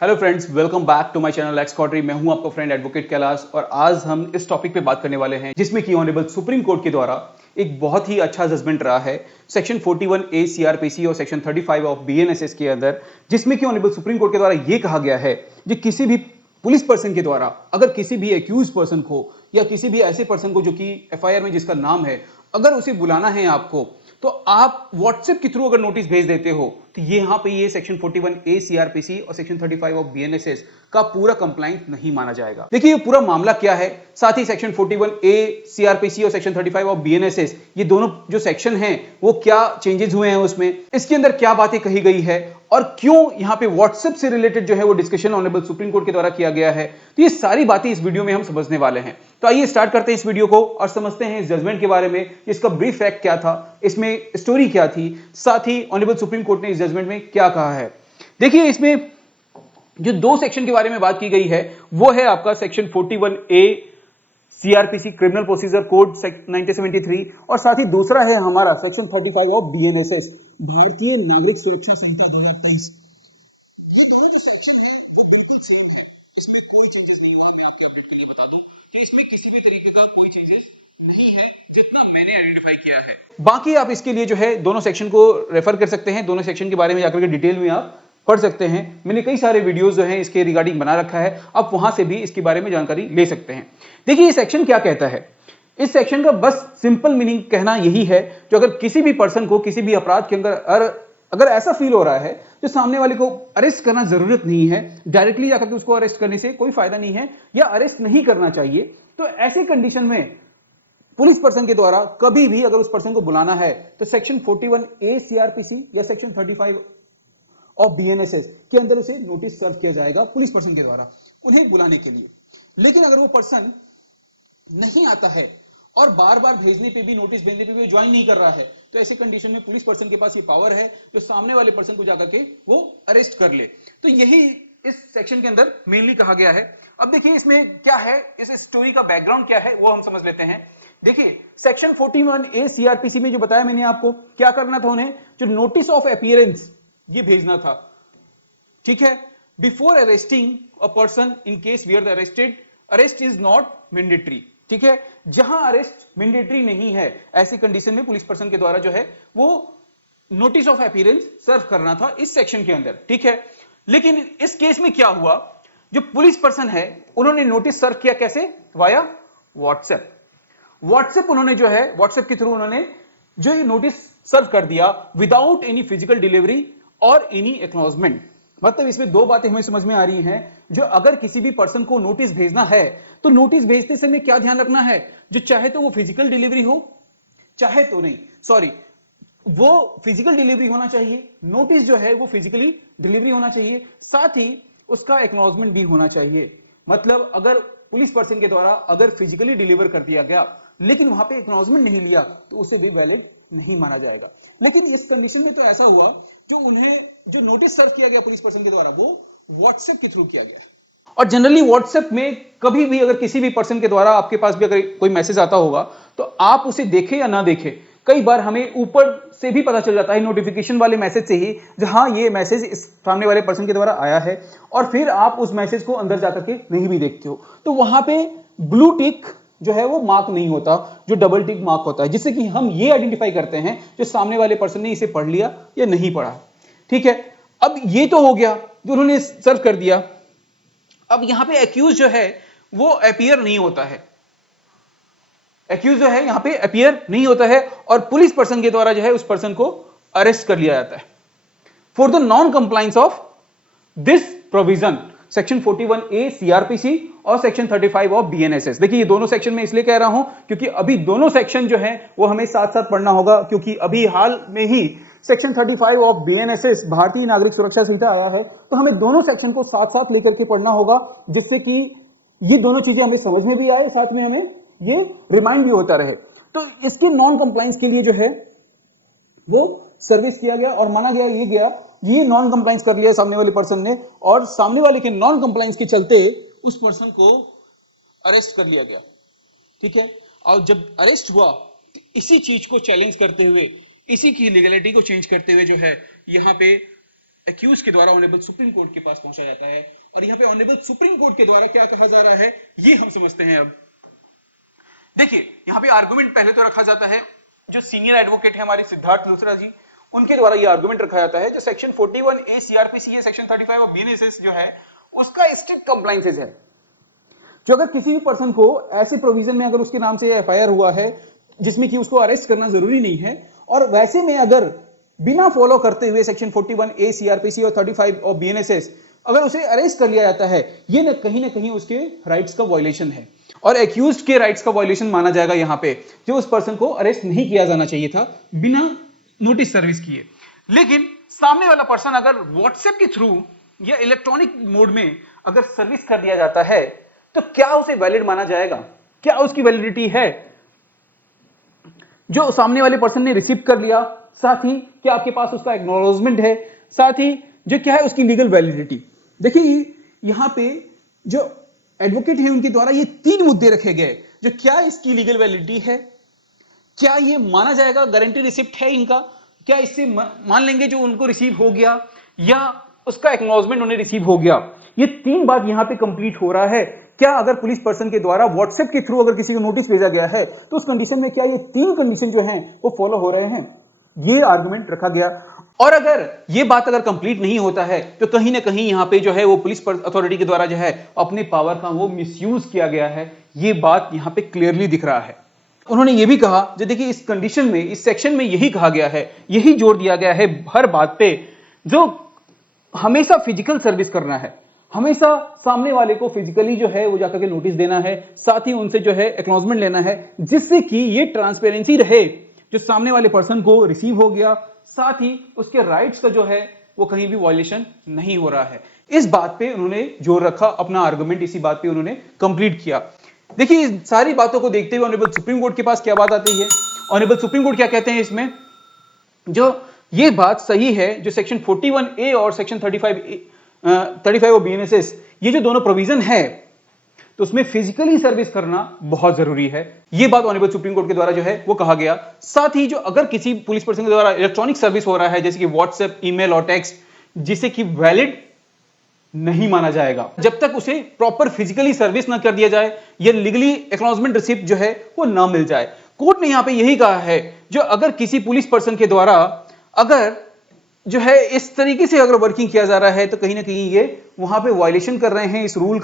Hello friends, welcome back to my channel X Quadri. मैं हूं आपका फ्रेंड एडवोकेट कैलाश और आज हम इस टॉपिक पे बात करने वाले हैं जिसमें कि ऑनरेबल सुप्रीम कोर्ट के द्वारा एक बहुत ही अच्छा जजमेंट रहा है सेक्शन 41A सीआरपीसी और सेक्शन 35 ऑफ बीएनएसएस के अंदर, जिसमें कि ऑनरेबल सुप्रीम कोर्ट के द्वारा यह कहा गया है कि किसी भी पुलिस पर्सन के द्वारा अगर किसी भी एक्यूज पर्सन को या किसी भी ऐसे पर्सन को जो कि एफआईआर में जिसका नाम है, अगर उसे बुलाना है आपको, तो आप व्हाट्सएप के थ्रू अगर नोटिस भेज देते हो तो यहां पे ये सेक्शन 41A सीआरपीसी और सेक्शन 35 ऑफ बीएनएसएस का पूरा कंप्लाइंट नहीं माना जाएगा। देखिए ये पूरा मामला क्या है, साथ ही सेक्शन 41A सीआरपीसी और सेक्शन 35 ऑफ बीएनएसएस ये दोनों जो सेक्शन हैं वो क्या चेंजेस हुए हैं उसमें, इसके अंदर क्या बातें कही गई है और क्यों यहां पे व्हाट्सएप से रिलेटेड जो है वो डिस्कशन ऑनरेबल सुप्रीम कोर्ट के द्वारा किया गया है। तो ये सारी बातें इस वीडियो में हम समझने वाले हैं। तो आइए स्टार्ट करते हैं इस वीडियो को और समझते हैं इस जजमेंट के बारे में, इसका ब्रीफ फैक्ट क्या था, इसमें स्टोरी क्या थी, साथ ही ऑनरेबल सुप्रीम कोर्ट ने इस जजमेंट में क्या कहा है। देखिए इसमें जो दो सेक्शन के बारे में बात की गई है वो है आपका section 41A CrPC criminal procedure code 1973 और साथ ही दूसरा है हमारा सेक्शन 35 ऑफ बीएनएसएस भारतीय नागरिक सुरक्षा संहिता 2023। ये दोनों जो सेक्शन है वो बिल्कुल सेम है, इसमें कोई चेंजेस नहीं हुआ। मैं आपके अपडेट के लिए बता दूं कि इसमें किसी भी तरीके का कोई चेंजेस नहीं है जितना मैंने आइडेंटिफाई किया है। बाकी आप इसके लिए जो है दोनों सेक्शन को रेफर कर सकते हैं, दोनों सेक्शन के बारे में जाकर के डिटेल में आप पढ़ सकते हैं। मैंने कई सारे वीडियोस जो हैं इसके रिगार्डिंग बना रखा है, आप वहां से भी इसके बारे में जानकारी ले सकते हैं। देखिए ये सेक्शन क्या कहता है, इस सेक्शन का बस सिंपल मीनिंग कहना यही है, जो अगर किसी भी पर्सन को किसी भी अपराध के अंदर अगर ऐसा फील हो रहा है जो सामने वाले को अरेस्ट करना जरूरत नहीं है, डायरेक्टली जाकर के उसको अरेस्ट करने से कोई फायदा नहीं है या अरेस्ट नहीं करना चाहिए, तो ऐसे कंडीशन में पुलिस पर्सन के द्वारा कभी भी अगर उस पर्सन को बुलाना है तो सेक्शन 41A सीआरपीसी या सेक्शन 35 ऑफ बीएनएसएस के अंदर उसे नोटिस सर्व किया जाएगा पुलिस पर्सन के द्वारा उन्हें बुलाने के लिए। लेकिन अगर वो पर्सन नहीं आता है और बार बार भेजने पे भी, नोटिस भेजने पे भी ज्वाइन नहीं कर रहा है, तो ऐसी कंडीशन में पुलिस पर्सन के पास ये पावर है जो सामने वाले पर्सन को जाकर के वो अरेस्ट कर ले। तो यही इस सेक्शन के अंदर मेनली कहा गया है। अब देखिए इसमें क्या है, इस स्टोरी का बैकग्राउंड क्या है वो हम समझ लेते हैं। देखिए सेक्शन 41A सीआरपीसी में जो बताया मैंने आपको, क्या करना था उन्हें, जो नोटिस ऑफ अपीयरेंस ये भेजना था, ठीक है, before arresting a person in case where the arrest is not mandatory. ठीक है, जहां अरेस्ट मैंडेटरी नहीं है ऐसी कंडीशन में पुलिस पर्सन के द्वारा जो है वो नोटिस ऑफ अपीयरेंस सर्व करना था इस सेक्शन के अंदर, ठीक है। लेकिन इस केस में क्या हुआ, जो पुलिस पर्सन है उन्होंने नोटिस सर्व किया कैसे, वाया व्हाट्सएप उन्होंने जो है व्हाट्सएप के थ्रू उन्होंने जो ये नोटिस सर्व कर दिया विदाउट एनी फिजिकल डिलीवरी और एनी एक्नॉलेजमेंट। मतलब इसमें दो बातें हमें समझ में आ रही हैं, जो अगर किसी भी पर्सन को नोटिस भेजना है तो नोटिस भेजते समय क्या ध्यान रखना है, जो चाहे तो वो फिजिकल डिलीवरी हो, चाहे तो नहीं, सॉरी, वो फिजिकल डिलीवरी होना चाहिए, नोटिस जो है वो फिजिकली डिलीवरी होना चाहिए, साथ ही उसका एक्नॉलेजमेंट भी होना चाहिए। मतलब अगर पुलिस पर्सन के द्वारा अगर फिजिकली डिलीवर कर दिया गया लेकिन वहां पे एक्नॉलेजमेंट नहीं लिया तो उसे भी वैलिड नहीं माना जाएगा। लेकिन इस कंडीशन में तो ऐसा हुआ जो उन्हें जो नोटिस सर्व किया गया पुलिस पर्सन के द्वारा वो व्हाट्सएप के थ्रू किया गया। और जनरली व्हाट्सएप में कभी भी अगर किसी भी पर्सन के द्वारा आपके पास भी अगर कोई मैसेज आता होगा तो आप उसे देखें या ना देखें, कई बार हमें ऊपर से भी पता चल जाता है नोटिफिकेशन वाले मैसेज से ही, जहां ये मैसेज इस सामने वाले पर्सन के द्वारा आया है और फिर आप उस मैसेज को अंदर जाकर के नहीं भी देखते हो तो वहां पे ब्लू टिक जो है वो मार्क नहीं होता, जो डबल टिक मार्क होता है, जिससे कि हम ये आइडेंटिफाई करते हैं जो सामने वाले पर्सन ने इसे पढ़ लिया या नहीं पढ़ा। ठीक है, अब ये तो हो गया जो उन्होंने सर्व कर दिया। अब यहां पे एक्यूज जो है वो अपीयर नहीं होता है, एक्यूज जो है यहां पे अपीयर नहीं होता है और पुलिस पर्सन के द्वारा जो है उस पर्सन को अरेस्ट कर लिया जाता है for the non compliance of this provision section 41A CrPC और सेक्शन 35 ऑफ बीएनएसएस। देखिए ये दोनों सेक्शन में इसलिए कह रहा हूं क्योंकि अभी दोनों सेक्शन जो है वो हमें साथ साथ पढ़ना होगा, क्योंकि अभी हाल में ही सेक्शन 35 ऑफ बीएनएसएस भारतीय नागरिक सुरक्षा संहिता आया है, तो हमें दोनों सेक्शन को साथ साथ लेकर के पढ़ना होगा, जिससे कि ये दोनों चीजें हमें समझ में भी आए, साथ में हमें ये रिमाइंड भी होता रहे। तो इसके नॉन कंप्लायंस के लिए जो है वो सर्विस किया गया और माना गया ये नॉन कंप्लायंस कर लिया सामने वाले पर्सन ने और सामने वाले के नॉन कंप्लायंस के चलते उस पर्सन को अरेस्ट कर लिया गया। ठीक है, और जब अरेस्ट हुआ तो इसी चीज को चैलेंज करते हुए, इसी की लीगलिटी को चेंज करते हुए जो है यहां पे एक्यूज के द्वारा ऑनरेबल सुप्रीम कोर्ट के पास पहुंचा जाता है। और यहाँ पे ऑनरेबल सुप्रीम कोर्ट के द्वारा क्या कहा जा रहा है ये हम समझते हैं। अब देखिए यहाँ पे आर्गुमेंट पहले तो रखा जाता है, जो सीनियर एडवोकेट है हमारे सिद्धार्थ लूथरा जी, उनके द्वारा ये आर्गुमेंट रखा जाता है जो सेक्शन 41A सीआरपीसी है, सेक्शन 35 ऑफ बीएनएसएस जो है उसका स्ट्रिक्ट कंप्लायंसेस है। जो अगर किसी भी पर्सन को ऐसे प्रोविजन में अगर उसके नाम से एफआईआर हुआ है जिसमें कि उसको अरेस्ट करना जरूरी नहीं है, और वैसे में अगर बिना फॉलो करते हुए सेक्शन 41A सीआरपीसी और 35 ऑफ बीएनएसएस अगर उसे अरेस्ट कर लिया जाता है, ये ना कहीं उसके राइट्स का वायलेशन है और एक्यूज्ड के राइट्स का वायलेशन माना जाएगा यहां पे, जो उस पर्सन को अरेस्ट नहीं किया जाना चाहिए था बिना नोटिस सर्विस किए। लेकिन सामने वाला पर्सन अगर व्हाट्सएप के थ्रू या इलेक्ट्रॉनिक मोड में अगर सर्विस कर दिया जाता है तो क्या उसे वैलिड माना जाएगा? क्या उसकी वैलिडिटी है? जो सामने वाले पर्सन ने रिसीव कर लिया, साथ ही क्या आपके पास उसका एक्नॉलेजमेंट है, साथ ही जो क्या है उसकी लीगल वैलिडिटी। देखिए यहां पे जो एडवोकेट है उनके द्वारा ये 3 मुद्दे रखे गए, जो क्या इसकी लीगल वैलिडिटी है, क्या ये माना जाएगा गारंटी रिसिप्ट है इनका, क्या इससे मान लेंगे जो उनको रिसीव हो गया, या उसका एक्नॉलेजमेंट उन्हें रिसीव हो गया। ये 3 बात यहां पे कंप्लीट हो रहा है। क्या अगर पुलिस पर्सन के द्वारा व्हाट्सएप के थ्रू अगर किसी को नोटिस भेजा गया है तो उस कंडीशन में क्या ये 3 कंडीशन जो हैं वो फॉलो हो रहे हैं, ये आर्गुमेंट रखा गया। और अगर ये बात अगर कंप्लीट नहीं होता है तो कहीं ना कहीं यहां पे जो है वो पुलिस अथॉरिटी के द्वारा जो है अपने पावर का वो मिसयूज किया गया है, ये बात यहां पे क्लियरली दिख रहा है। उन्होंने ये भी कहा, जो देखिए इस कंडीशन में, इस सेक्शन में यही कहा गया है, यही जोर दिया गया है हर बात पे, जो हमेशा फिजिकल सर्विस करना है, हमेशा सामने वाले को फिजिकली जो है वो जाकर के नोटिस देना है, साथ ही उनसे जो है एक्नॉलेजमेंट लेना है, जिससे कि ये ट्रांसपेरेंसी रहे, जो सामने वाले पर्सन को रिसीव हो गया, साथ ही उसके राइट्स का जो है वो कहीं भी वायलेशन नहीं हो रहा है। इस बात पे उन्होंने जोर रखा, अपना आर्गुमेंट इसी बात पे उन्होंने कंप्लीट किया। देखिए इस सारी बातों को देखते हुए ऑनरेबल सुप्रीम कोर्ट के पास क्या बात आती है, ऑनरेबल सुप्रीम कोर्ट क्या कहते हैं इसमें, जो ये बात सही है, जो सेक्शन 41A और सेक्शन 35 ऑफ बीएनएसएस, ये जो दोनों प्रोविजन है तो उसमें फिजिकली सर्विस करना बहुत जरूरी है। ये बात ऑनरेबल सुप्रीम कोर्ट के द्वारा जो है वो कहा गया। साथ ही जो अगर किसी पुलिस पर्सन के द्वारा इलेक्ट्रॉनिक सर्विस हो रहा है जैसे कि व्हाट्सएप, ईमेल और टेक्स्ट, जिसे कि वैलिड नहीं माना जाएगा जब तक उसे प्रॉपर फिजिकली सर्विस ना कर दिया जाए या लीगली एक्नॉलेजमेंट रिसिप्ट जो है वो ना मिल जाए। कोर्ट ने यहां पे यही कहा है, जो अगर किसी पुलिस पर्सन के द्वारा अगर जो है इस तरीके से अगर वर्किंग किया जा रहा है तो कहीं ना कहीं ये वहां पे वायलेशन कर रहे हैं, इस रूल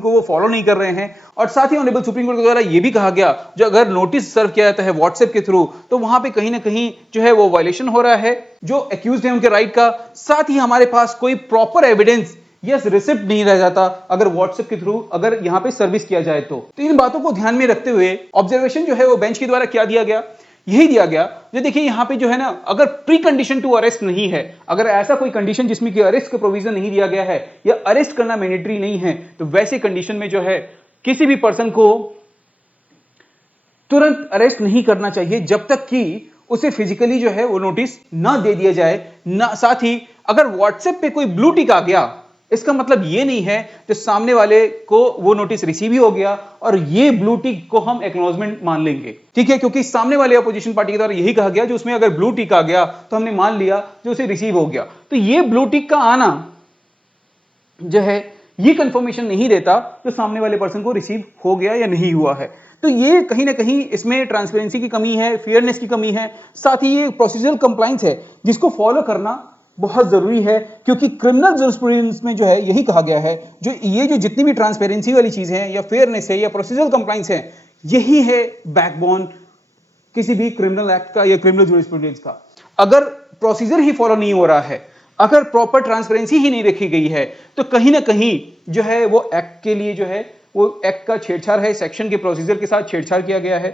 को वो फॉलो नहीं कर रहे हैं। और साथ ही ऑनरेबल सुप्रीम कोर्ट के द्वारा ये भी कहा गया, जो अगर नोटिस सर्व किया जाता है व्हाट्सएप के थ्रू तो वहां पे कहीं ना कहीं जो है वो वायलेशन हो रहा है जो एक्यूज्ड है उनके राइट का। साथ ही हमारे पास कोई प्रॉपर एविडेंस या रिसिप्ट नहीं रह जाता अगर व्हाट्सएप के थ्रू अगर यहां पे सर्विस किया जाए तो इन बातों को ध्यान में रखते हुए ऑब्जर्वेशन जो है वो बेंच के द्वारा क्या दिया गया, यही दिया गया, जो देखिए यहां पे जो है ना, अगर प्री कंडीशन टू अरेस्ट नहीं है, अगर ऐसा कोई कंडीशन जिसमें कि अरेस्ट का प्रोविजन नहीं दिया गया है या अरेस्ट करना मैंडेटरी नहीं है, तो वैसे कंडीशन में जो है किसी भी पर्सन को तुरंत अरेस्ट नहीं करना चाहिए जब तक कि उसे फिजिकली जो है वो नोटिस ना दे दिया जाए ना। साथ ही अगर व्हाट्सएप पे कोई ब्लू टिक आ गया, इसका मतलब ये नहीं है कि सामने वाले को वो नोटिस रिसीव ही हो गया और ये ब्लू टिक को हम एक्नॉलेजमेंट मान लेंगे, ठीक है, क्योंकि सामने वाले अपोजिशन पार्टी के द्वारा यही कहा गया, जो उसमें अगर ब्लू टिक आ गया तो हमने मान लिया जो उसे रिसीव हो गया। तो ये ब्लू टिक का आना जो है ये कंफर्मेशन नहीं देता जो सामने वाले पर्सन को रिसीव हो गया या नहीं हुआ है। तो ये कहीं ना कहीं इसमें ट्रांसपेरेंसी की कमी है, फेयरनेस की कमी है, साथ ही ये प्रोसीजरल कंप्लायंस है जिसको फॉलो करना बहुत जरूरी है, क्योंकि क्रिमिनल जूरिस्प्रूडेंस में जो है यही कहा गया है, जो ये जो जितनी भी ट्रांसपेरेंसी वाली चीज है या फेयरनेस है या प्रोसीजरल कंप्लायंस है, यही है बैकबोन किसी भी क्रिमिनल एक्ट का या क्रिमिनल जूरिस्प्रूडेंस का। अगर प्रोसीजर ही फॉलो नहीं हो रहा है, अगर प्रॉपर ट्रांसपेरेंसी ही नहीं रखी गई है, तो कहीं ना कहीं जो है वो एक्ट के लिए जो है वो एक्ट का छेड़छाड़ है, सेक्शन के प्रोसीजर के साथ छेड़छाड़ किया गया है,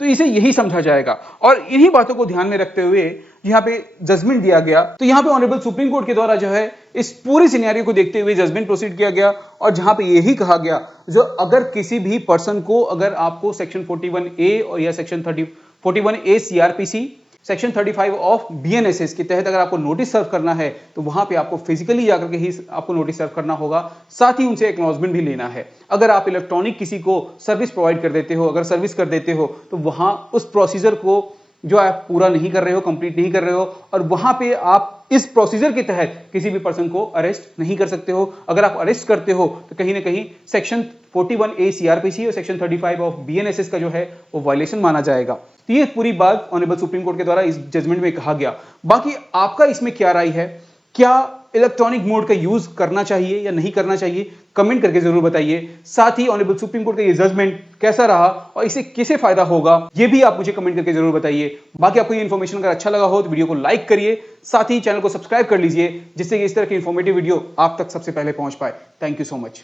तो इसे यही समझा जाएगा। और इन्हीं बातों को ध्यान में रखते हुए यहाँ पे जजमेंट दिया गया, तो यहाँ पे ऑनरेबल सुप्रीम कोर्ट के द्वारा जो है इस पूरी सिनेरियो को देखते हुए जजमेंट प्रोसीड किया गया, और जहां पे यही कहा गया, जो अगर किसी भी पर्सन को अगर आपको सेक्शन 41A और या section 41A CrPC, section 35 of BNSS के तहत अगर आपको नोटिस सर्व करना है तो वहां पे आपको फिजिकली जाकर के ही आपको नोटिस सर्व करना होगा, साथ ही उनसे एक्नॉलेजमेंट भी लेना है। अगर आप इलेक्ट्रॉनिक किसी को सर्विस प्रोवाइड कर देते हो, अगर सर्विस कर देते हो, तो वहां उस प्रोसीजर को जो आप पूरा नहीं कर रहे हो, कंप्लीट नहीं कर रहे हो, और वहां पे आप इस प्रोसीजर के तहत किसी भी पर्सन को अरेस्ट नहीं कर सकते हो। अगर आप अरेस्ट करते हो तो कहीं ना कहीं सेक्शन 41A सीआरपीसी और सेक्शन 35 ऑफ बीएनएसएस का जो है वो वायलेशन माना जाएगा। तो ये पूरी बात ऑनरेबल सुप्रीम कोर्ट के द्वारा इस जजमेंट में कहा गया। बाकी आपका इसमें क्या राय है? क्या इलेक्ट्रॉनिक मोड का यूज करना चाहिए या नहीं करना चाहिए? कमेंट करके जरूर बताइए। साथ ही ऑनरेबल सुप्रीम कोर्ट का ये जजमेंट कैसा रहा और इससे किसे फायदा होगा, ये भी आप मुझे कमेंट करके जरूर बताइए। बाकी आपको ये इन्फॉर्मेशन अगर अच्छा लगा हो तो वीडियो को लाइक करिए, साथ ही चैनल को सब्सक्राइब कर लीजिए, जिससे कि इस तरह की इंफॉर्मेटिव वीडियो आप तक सबसे पहले पहुंच पाए। Thank you so much.